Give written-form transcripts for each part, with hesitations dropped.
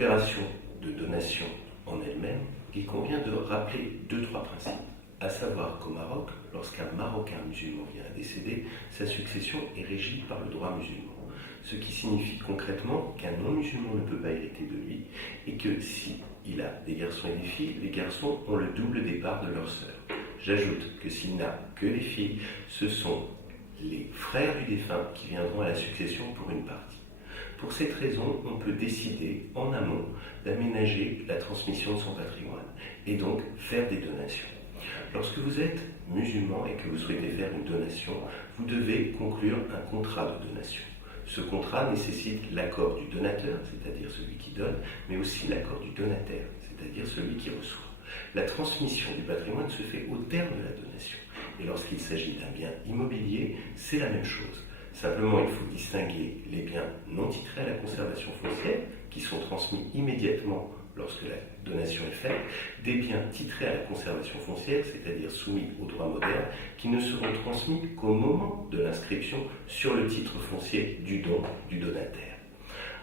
l'opération de donation en elle-même, il convient de rappeler 2-3 principes. À savoir qu'au Maroc, lorsqu'un Marocain musulman vient à décéder, sa succession est régie par le droit musulman. Ce qui signifie concrètement qu'un non-musulman ne peut pas hériter de lui et que s'il a des garçons et des filles, les garçons ont le double des parts de leurs sœurs. J'ajoute que s'il n'a que des filles, ce sont les frères du défunt qui viendront à la succession pour une partie. Pour cette raison, on peut décider en amont d'aménager la transmission de son patrimoine et donc faire des donations. Lorsque vous êtes musulman et que vous souhaitez faire une donation, vous devez conclure un contrat de donation. Ce contrat nécessite l'accord du donateur, c'est-à-dire celui qui donne, mais aussi l'accord du donataire, c'est-à-dire celui qui reçoit. La transmission du patrimoine se fait au terme de la donation. Et lorsqu'il s'agit d'un bien immobilier, c'est la même chose. Simplement, il faut distinguer les biens non titrés à la conservation foncière, qui sont transmis immédiatement lorsque la donation est faite, des biens titrés à la conservation foncière, c'est-à-dire soumis au droit moderne, qui ne seront transmis qu'au moment de l'inscription sur le titre foncier du don du donataire.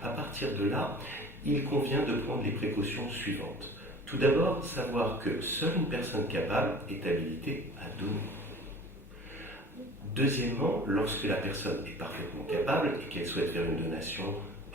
À partir de là, il convient de prendre les précautions suivantes. Tout d'abord, savoir que seule une personne capable est habilitée à donner. Deuxièmement, lorsque la personne est parfaitement capable et qu'elle souhaite faire une donation,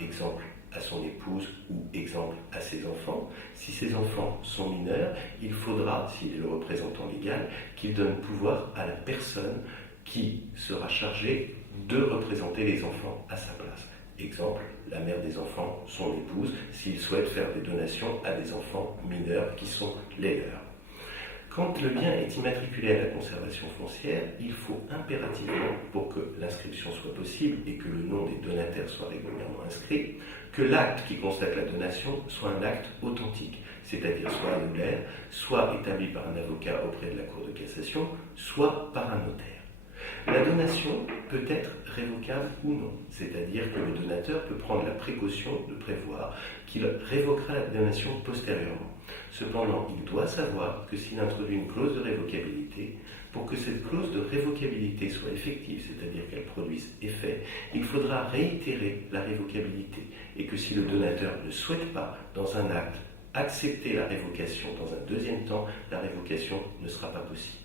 exemple à son épouse ou exemple à ses enfants, si ses enfants sont mineurs, il faudra, s'il est le représentant légal, qu'il donne pouvoir à la personne qui sera chargée de représenter les enfants à sa place. Exemple, la mère des enfants, son épouse, s'il souhaite faire des donations à des enfants mineurs qui sont les leurs. Quand le bien est immatriculé à la conservation foncière, il faut impérativement, pour que l'inscription soit possible et que le nom des donataires soit régulièrement inscrit, que l'acte qui constate la donation soit un acte authentique, c'est-à-dire soit annulaire, soit établi par un avocat auprès de la Cour de cassation, soit par un notaire. La donation peut être révocable ou non, c'est-à-dire que le donateur peut prendre la précaution de prévoir qu'il révoquera la donation postérieurement. Cependant, il doit savoir que s'il introduit une clause de révocabilité, pour que cette clause de révocabilité soit effective, c'est-à-dire qu'elle produise effet, il faudra réitérer la révocabilité et que si le donateur ne souhaite pas, dans un acte, accepter la révocation dans un deuxième temps, la révocation ne sera pas possible.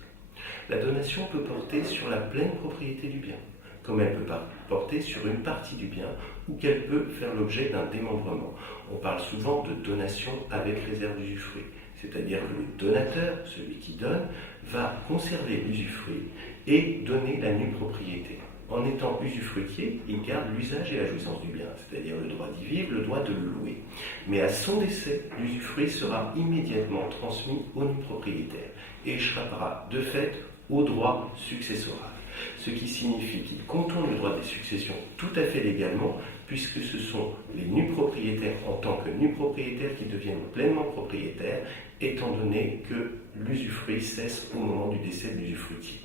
La donation peut porter sur la pleine propriété du bien, comme elle peut porter sur une partie du bien ou qu'elle peut faire l'objet d'un démembrement. On parle souvent de donation avec réserve d'usufruit, c'est-à-dire que le donateur, celui qui donne, va conserver l'usufruit et donner la nue propriété. En étant usufruitier, il garde l'usage et la jouissance du bien, c'est-à-dire le droit d'y vivre, le droit de le louer. Mais à son décès, l'usufruit sera immédiatement transmis au nu propriétaire et échappera de fait au droit successoral. Ce qui signifie qu'il contourne le droit des successions tout à fait légalement, puisque ce sont les nus propriétaires en tant que nus propriétaires qui deviennent pleinement propriétaires, étant donné que l'usufruit cesse au moment du décès de l'usufruitier.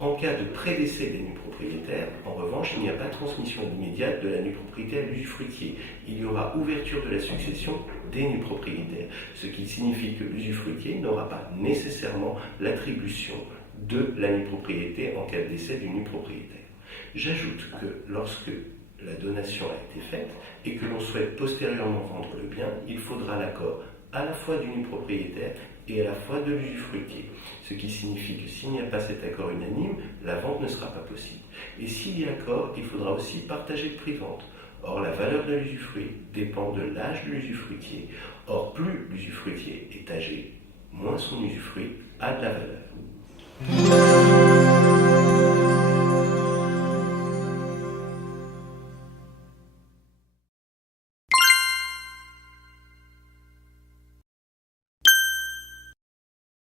En cas de prédécès des nus propriétaires, en revanche, il n'y a pas de transmission immédiate de la nue propriété à l'usufruitier. Il y aura ouverture de la succession des nus propriétaires, ce qui signifie que l'usufruitier n'aura pas nécessairement l'attribution de la nue propriété en cas de décès du nu propriétaire. J'ajoute que lorsque la donation a été faite et que l'on souhaite postérieurement vendre le bien, il faudra l'accord à la fois du nu propriétaire et à la fois de l'usufruitier. Ce qui signifie que s'il n'y a pas cet accord unanime, la vente ne sera pas possible. Et s'il y a accord, il faudra aussi partager le prix-vente. Or, la valeur de l'usufruit dépend de l'âge de l'usufruitier. Or, plus l'usufruitier est âgé, moins son usufruit a de la valeur.